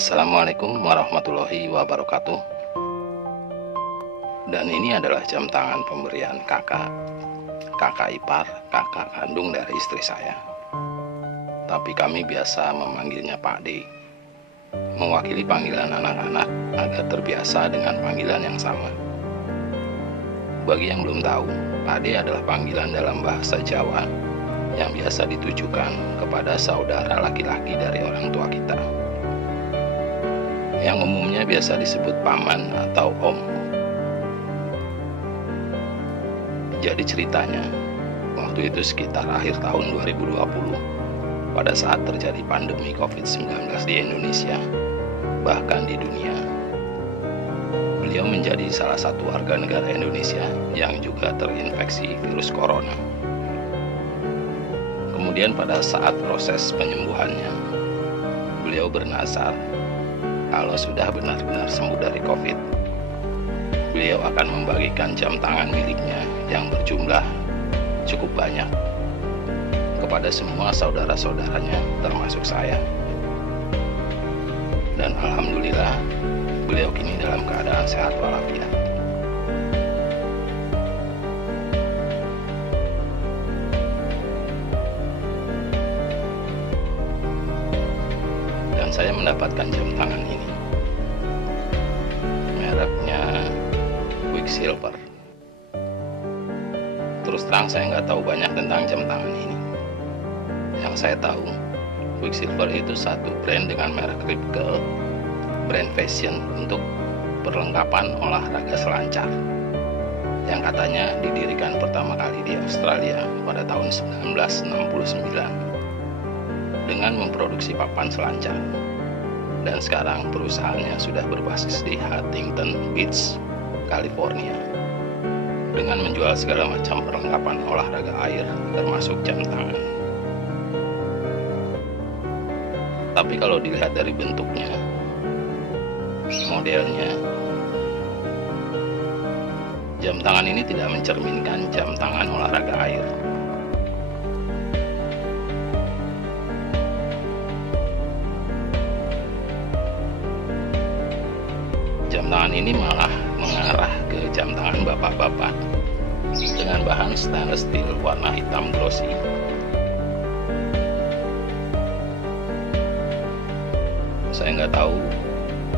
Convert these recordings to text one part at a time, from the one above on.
Assalamualaikum warahmatullahi wabarakatuh. Dan ini adalah jam tangan pemberian kakak ipar, kakak kandung dari istri saya. Tapi kami biasa memanggilnya Pak D, mewakili panggilan anak-anak agar terbiasa dengan panggilan yang sama. Bagi yang belum tahu, Pak D adalah panggilan dalam bahasa Jawa yang biasa ditujukan kepada saudara laki-laki dari orang tua kita, yang umumnya biasa disebut paman atau om. Jadi ceritanya, waktu itu sekitar akhir tahun 2020, pada saat terjadi pandemi COVID-19 di Indonesia, bahkan di dunia, beliau menjadi salah satu warga negara Indonesia yang juga terinfeksi virus corona. Kemudian pada saat proses penyembuhannya, beliau bernazar kalau sudah benar-benar sembuh dari COVID, beliau akan membagikan jam tangan miliknya yang berjumlah cukup banyak kepada semua saudara-saudaranya, termasuk saya. Dan alhamdulillah, beliau kini dalam keadaan sehat walafiat. Dan saya mendapatkan jam tangan ini, mereknya Quicksilver. Terus terang saya nggak tahu banyak tentang jam tangan ini. Yang saya tahu, Quicksilver itu satu brand dengan merek Ripple, brand fashion untuk perlengkapan olahraga selancar, yang katanya didirikan pertama kali di Australia pada tahun 1969 dengan memproduksi papan selancar. Dan sekarang perusahaannya sudah berbasis di Huntington Beach, California, dengan menjual segala macam perlengkapan olahraga air, termasuk jam tangan. Tapi kalau dilihat dari bentuknya, modelnya, jam tangan ini tidak mencerminkan jam tangan olahraga air. Jam tangan ini malah mengarah ke jam tangan bapak-bapak dengan bahan stainless steel warna hitam glossy. Saya nggak tahu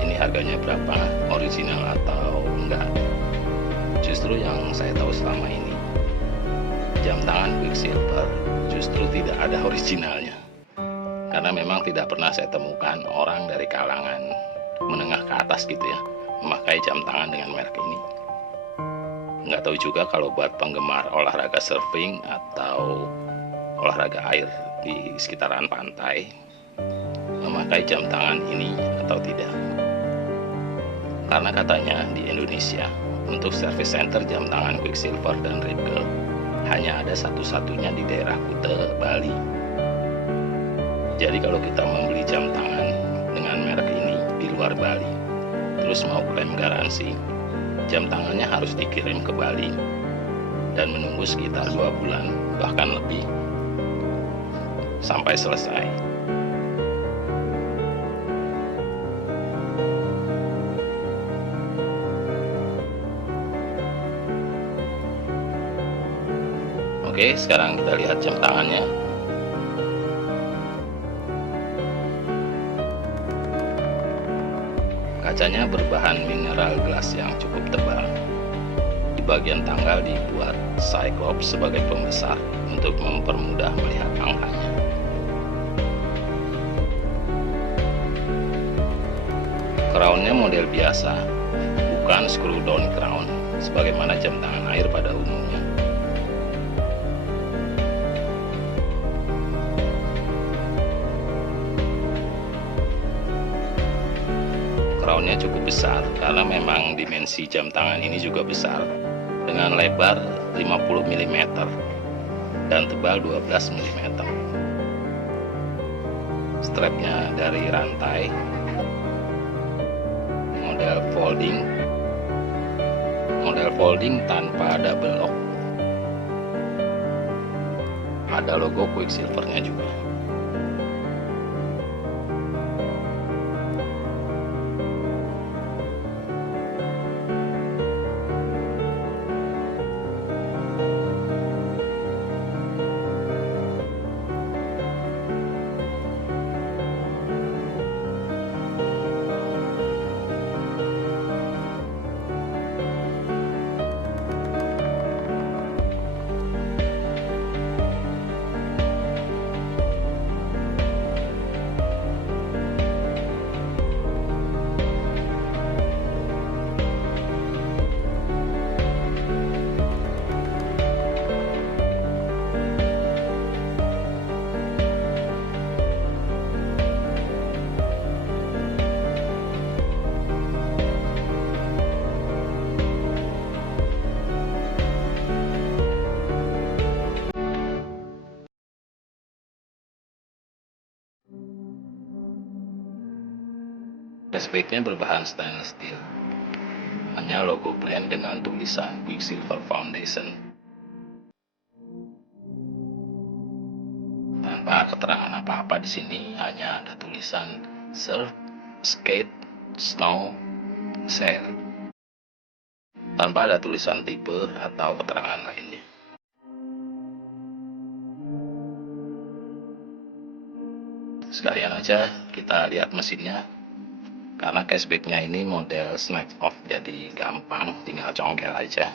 ini harganya berapa, original atau enggak. Justru yang saya tahu selama ini, jam tangan Quicksilver justru tidak ada originalnya, karena memang tidak pernah saya temukan orang dari kalangan menengah ke atas gitu ya memakai jam tangan dengan merek ini. Nggak tahu juga kalau buat penggemar olahraga surfing atau olahraga air di sekitaran pantai memakai jam tangan ini atau tidak. Karena katanya di Indonesia untuk service center jam tangan Quicksilver dan Ripple hanya ada satu-satunya di daerah Kuta, Bali. Jadi kalau kita membeli jam tangan dengan merek ini di luar Bali, terus mau klaim garansi, jam tangannya harus dikirim ke Bali dan menunggu sekitar 2 bulan bahkan lebih sampai selesai. Oke, sekarang kita lihat jam tangannya. Kacanya berbahan mineral glass yang cukup tebal. Di bagian tanggal dibuat cyclops sebagai pembesar untuk mempermudah melihat angkanya. Crownnya model biasa, bukan screw down crown sebagaimana jam tangan air pada umumnya. Crownnya cukup besar karena memang dimensi jam tangan ini juga besar, dengan lebar 50 mm dan tebal 12 mm. Strapnya dari rantai, model folding tanpa double lock. Ada logo Quicksilvernya juga. Cashbacknya berbahan stainless steel, hanya logo brand dengan tulisan Quicksilver Foundation, tanpa keterangan apa-apa di sini, hanya ada tulisan surf, skate, snow, sail, tanpa ada tulisan tipe atau keterangan lainnya. Sekalian aja kita lihat mesinnya, karena cashbacknya ini model snap off, jadi gampang, tinggal congkel aja.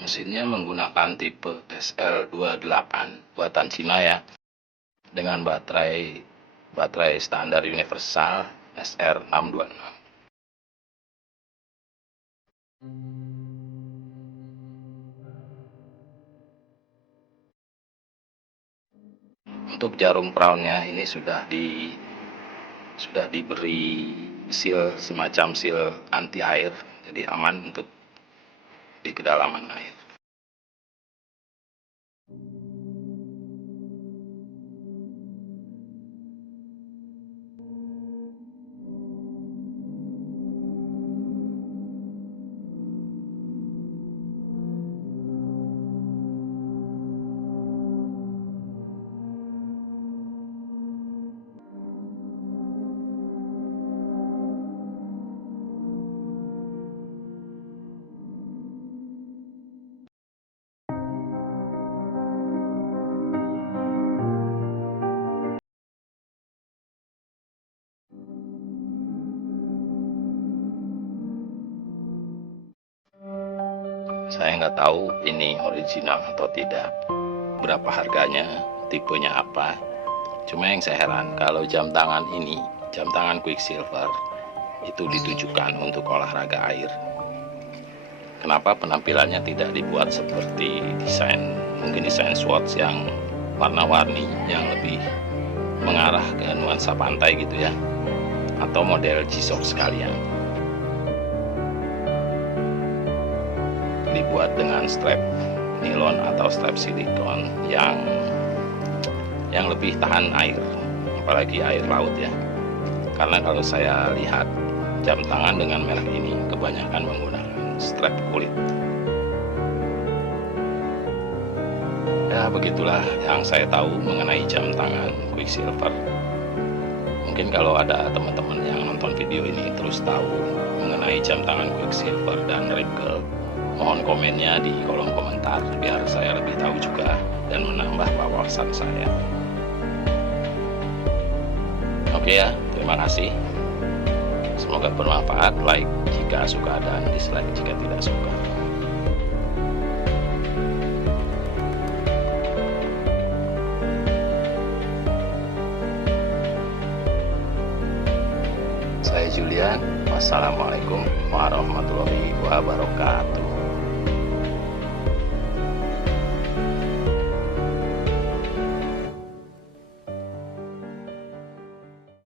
Mesinnya menggunakan tipe SL28 buatan Cina ya, dengan baterai standar universal SR626. Untuk jarum crownnya ini sudah diberi semacam seal anti air, jadi aman untuk di kedalaman air. Saya nggak tahu ini original atau tidak, berapa harganya, tipenya apa. Cuma yang saya heran, kalau jam tangan ini, jam tangan Quicksilver, itu ditujukan untuk olahraga air. Kenapa penampilannya tidak dibuat seperti mungkin desain Swatch yang warna-warni, yang lebih mengarah ke nuansa pantai gitu ya, atau model G-Shock sekalian. Dibuat dengan strap nilon atau strap silikon yang lebih tahan air, apalagi air laut ya. Karena kalau saya lihat jam tangan dengan merek ini kebanyakan menggunakan strap kulit. Ya begitulah yang saya tahu mengenai jam tangan Quicksilver. Mungkin kalau ada teman-teman yang nonton video ini terus tahu mengenai jam tangan Quicksilver dan Ripkel, mohon komennya di kolom komentar biar saya lebih tahu juga dan menambah wawasan saya. Oke ya, terima kasih. Semoga bermanfaat. Like jika suka dan dislike jika tidak suka. Saya Julian. Wassalamualaikum warahmatullahi wabarakatuh.